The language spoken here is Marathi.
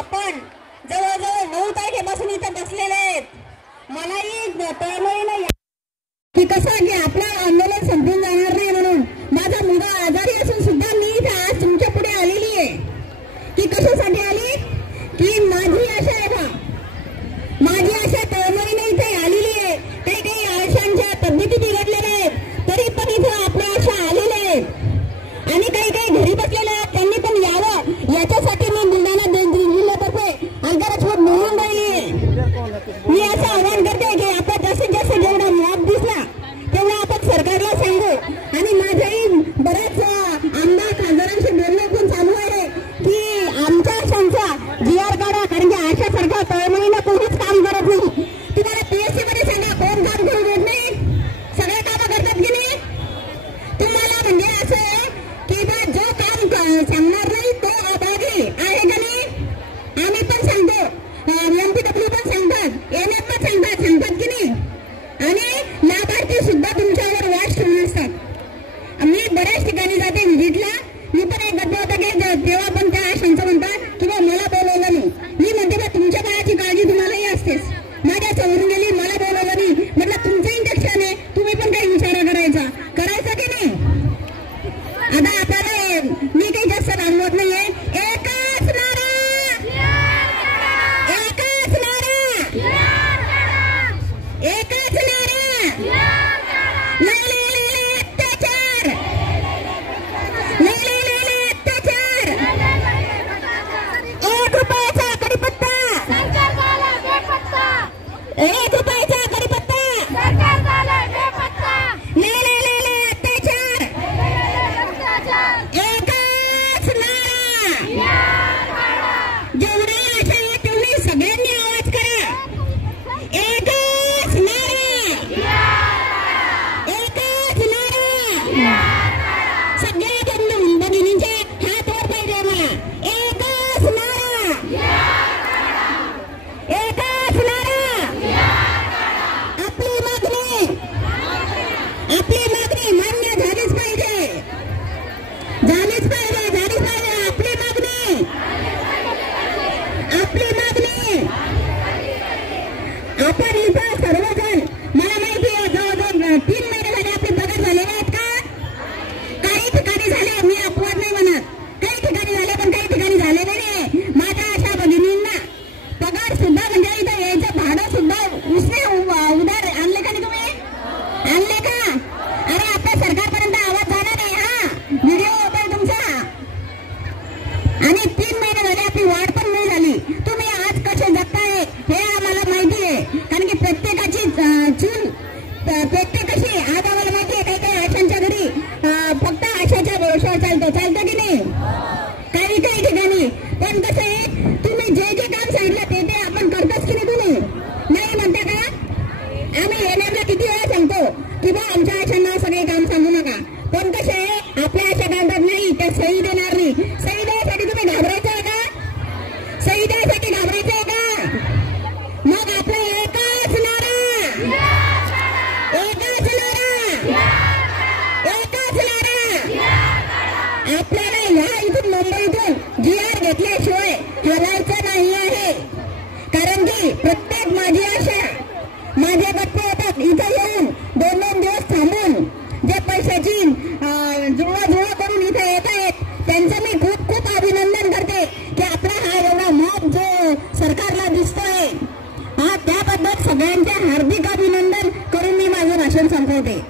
आपण जवळजवळ 9 तारखेपासून इथे बसलेले आहेत. मलाही तळमळी नाही की कसं की आपलं आंदोलन संपून जाणार नाही म्हणून. माझा मुलगा आजारी असून सुद्धा मी इथे आज तुमच्या पुढे आलेली आहे. की कशासाठी आली? की माझी आशा आहे बा, माझी आशा तळमळी नाही इथे आलेली आहे. काही आशांच्या तब्येती बिघडलेल्या आहेत तरी पण इथे आपल्या आशा आलेल्या आहेत. आणि काही घरी बसलेले आहेत त्यांनी पण यावं याच्यासाठी मी बुलढाणा जिल्ह्यातर्फे अंतराळात बोलून राहिली आहे. मी असं आवाहन करते की आपण जास्तीत जास्त जेवढा लाभ दिसला तेवढा आपण सरकारला सांगू. आणि माझ्याही बऱ्याच आमदार खासदारांशी बोलणं पण चालू आहे की आमच्या आशांचा GR काढा, कारण की आशा सरकार तळमळीनं कोणीच काम करत नाही. तुम्हाला PSC मध्ये सांगा कोण काम करू देत नाही? सगळे कामं करतात की नाही? तुम्हाला म्हणजे असं आहे की बा जो काम सांगणार नाही तो अभागी आहे का नाही? आम्ही पण सांगतो, MPW पण सांगतात, NF पण सांगतात की नाही? आणि लाभार्थी सुद्धा तुमच्यावर वाश ठेवून असतात. मी बऱ्याच ठिकाणी जाते व्हिजिटला. मी पण एक गद्दा होता की तेव्हा पण त्या आशांचं म्हणतात की बा मला बोलवलं नाही. मी म्हणते बा तुमच्या बाळाची काळजी तुम्हालाही असतेच. माझ्या समोरून गेली, मला बोलवलं नाही. म्हटलं तुमचं इंजेक्शन आहे, तुम्ही पण काही विचार करायचा की नाही? आता आपल्याला मी काही जास्त रागवत नाहीये. एकच नारा, एकच नारा, एकच नारा. अत्याचार, अत्याचार. 1 रुपयाचा कडीपत्ता, 1 रुपयाचा कडीपत्ता. एकच नारा. जेवढ्या आशा आहे तेवढी सगळ्यांनी आवाज करा. एकच नारा, एकच नारा. सगळ्या भगिनींचे हात वर पाहिजे मला. एकच नारा, एकच नारा. आपली मागणी मान्य झालीच पाहिजे, झालीच पाहिजे, झालीच पाहिजे. आपली मागणी, आपली मागणी. आपण इथं सर्वजण, मला माहिती आहे जवळजवळ 3 महिने झाले आपले पगार झालेले आहेत का? काही ठिकाणी झाले, मी अपवाद नाही म्हणत. काही ठिकाणी झाले पण काही ठिकाणी झालेले नाही. माझ्या अशा भगिनींना पगार सुद्धा म्हणजे इथं यायचं भाडं सुद्धा उसने उधार आणले का नाही तुम्ही? आणले का? अरे आपल्या सरकारपर्यंत आवाज झाला नाही. हा व्हिडिओ होता तुमचा. आणि 3 महिने झाले आपली वाढ पण नाही झाली. तुम्ही आज कसे जगताय हे आम्हाला माहिती आहे. कारण की प्रत्येकाची चूल पेटते कशी आज आम्हाला माहिती आहे. काही आशांच्या घरी फक्त आशाच्या भरोशावर चालतं की नाही? काही ठिकाणी. पण कसं आहे तुम्ही जे काम सांगितलं ते आपण करतोच की नाही? तुम्ही नाही म्हणता का? आम्ही NMला किती वेळा सांगतो की बा आमच्या आशांना सगळे काम सांगू नका. पण कसं आहे आपल्या आशा काढतात नाही, त्या सही देणार नाही. सही द्यायसाठी तुम्ही घाबरायचं आहे का? सही द्यायसाठी घाबरायचं आहे का? मग आपलं एकच नारा, एकच नारा, एकच नारा. आपल्याला ह्या इथून मुंबईतून GR घेतल्याशिवाय हलायचं नाही आहे. कारण की प्रत्येक माझी आशा, माझे गप्पे होतात इथं येऊन 2-2 दिवस थांबून जे पैशाची जुळवाजुळव करून इथे येत आहेत त्यांचं मी खूप अभिनंदन करते की आपला हा एवढा मत जो सरकारला दिसतोय हा त्याबद्दल सगळ्यांचे हार्दिक अभिनंदन करून मी माझं भाषण संपवते.